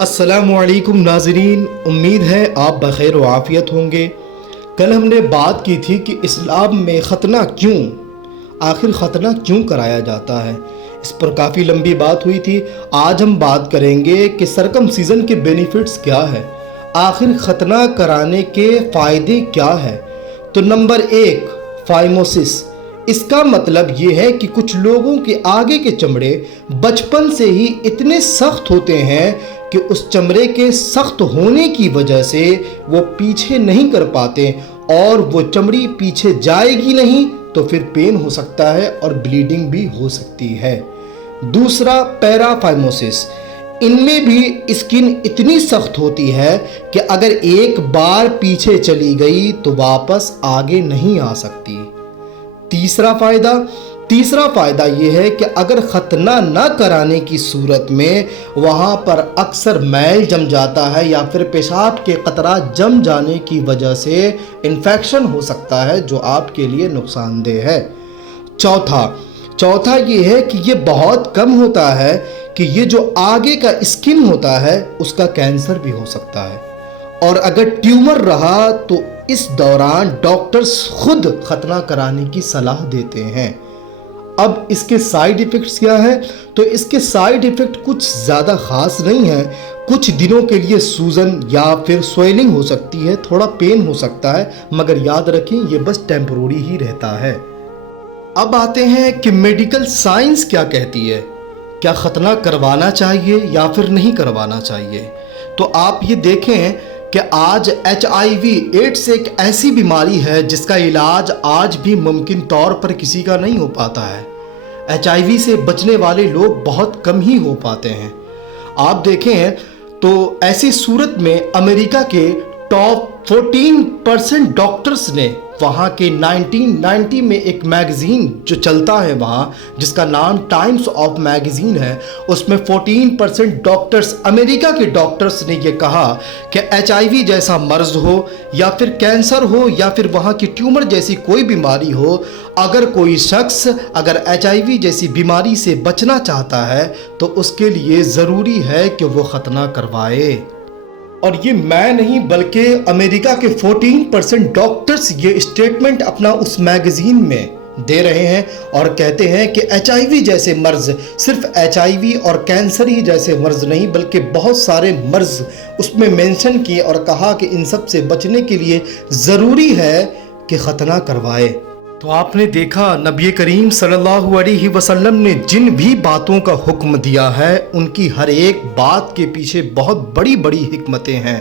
अस्सलामुअलैकुम नाज़रीन, उम्मीद है आप बखैर व आफ़ियत होंगे। कल हमने बात की थी कि इस्लाम में ख़तना आखिर ख़तना क्यों कराया जाता है। इस पर काफ़ी लंबी बात हुई थी। आज हम बात करेंगे कि सरकमसीज़न के बेनिफिट्स क्या है, आखिर ख़तना कराने के फ़ायदे क्या है। तो नंबर 1, फाइमोसिस। इसका मतलब ये है कि कुछ लोगों के आगे के चमड़े बचपन से ही इतने सख्त होते हैं कि उस चमड़े के सख्त होने की वजह से वो पीछे नहीं कर पाते, और वो चमड़ी पीछे जाएगी नहीं तो फिर पेन हो सकता है और ब्लीडिंग भी हो सकती है। दूसरा, पैराफाइमोसिस। इनमें भी स्किन इतनी सख्त होती है कि अगर एक बार पीछे चली गई तो वापस आगे नहीं आ सकती। तीसरा फ़ायदा ये है कि अगर ख़तना न कराने की सूरत में वहाँ पर अक्सर मैल जम जाता है या फिर पेशाब के कतरा जम जाने की वजह से इन्फेक्शन हो सकता है, जो आपके लिए नुकसानदेह है। चौथा ये है कि ये बहुत कम होता है कि ये जो आगे का स्किन होता है उसका कैंसर भी हो सकता है, और अगर ट्यूमर रहा तो इस दौरान डॉक्टर्स खुद ख़तना कराने की सलाह देते हैं। अब इसके साइड इफ़ेक्ट्स क्या है? तो इसके साइड इफ़ेक्ट कुछ ज़्यादा ख़ास नहीं है। कुछ दिनों के लिए सूजन या फिर स्वेलिंग हो सकती है, थोड़ा पेन हो सकता है, मगर याद रखें ये बस टेम्परोरी ही रहता है। अब आते हैं कि मेडिकल साइंस क्या कहती है, क्या ख़तना करवाना चाहिए या फिर नहीं करवाना चाहिए। तो आप ये देखें कि आज HIV एड्स एक ऐसी बीमारी है जिसका इलाज आज भी मुमकिन तौर पर किसी का नहीं हो पाता है। HIV से बचने वाले लोग बहुत कम ही हो पाते हैं। आप देखें तो ऐसी सूरत में अमेरिका के टॉप 14% डॉक्टर्स ने वहाँ के 1990 में एक मैगज़ीन जो चलता है वहाँ, जिसका नाम टाइम्स ऑफ मैगज़ीन है, उसमें 14% डॉक्टर्स, अमेरिका के डॉक्टर्स ने ये कहा कि HIV जैसा मर्ज़ हो या फिर कैंसर हो या फिर वहाँ की ट्यूमर जैसी कोई बीमारी हो, अगर कोई शख्स अगर HIV जैसी बीमारी से बचना चाहता है तो उसके लिए ज़रूरी है कि वो ख़तना करवाए। और ये मैं नहीं बल्कि अमेरिका के 14% डॉक्टर्स ये स्टेटमेंट अपना उस मैगज़ीन में दे रहे हैं और कहते हैं कि HIV जैसे मर्ज़, सिर्फ HIV और कैंसर ही जैसे मर्ज़ नहीं बल्कि बहुत सारे मर्ज़ उसमें मेंशन किए और कहा कि इन सब से बचने के लिए ज़रूरी है कि ख़तना करवाए। तो आपने देखा नबी करीम सल्लल्लाहु अलैहि वसल्लम ने जिन भी बातों का हुक्म दिया है उनकी हर एक बात के पीछे बहुत बड़ी बड़ी हिकमतें हैं।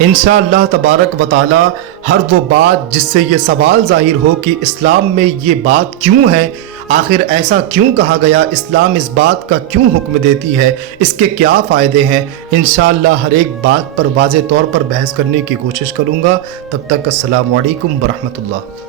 इंशाअल्लाह तबारक व तआला हर वो बात जिससे ये सवाल ज़ाहिर हो कि इस्लाम में ये बात क्यों है, आखिर ऐसा क्यों कहा गया, इस्लाम इस बात का क्यों हुक्म देती है, इसके क्या फ़ायदे हैं, इंशाअल्लाह हर एक बात पर वाज़े तौर पर बहस करने की कोशिश करूँगा। तब तक अस्सलामु अलैकुम व रहमतुल्लाह।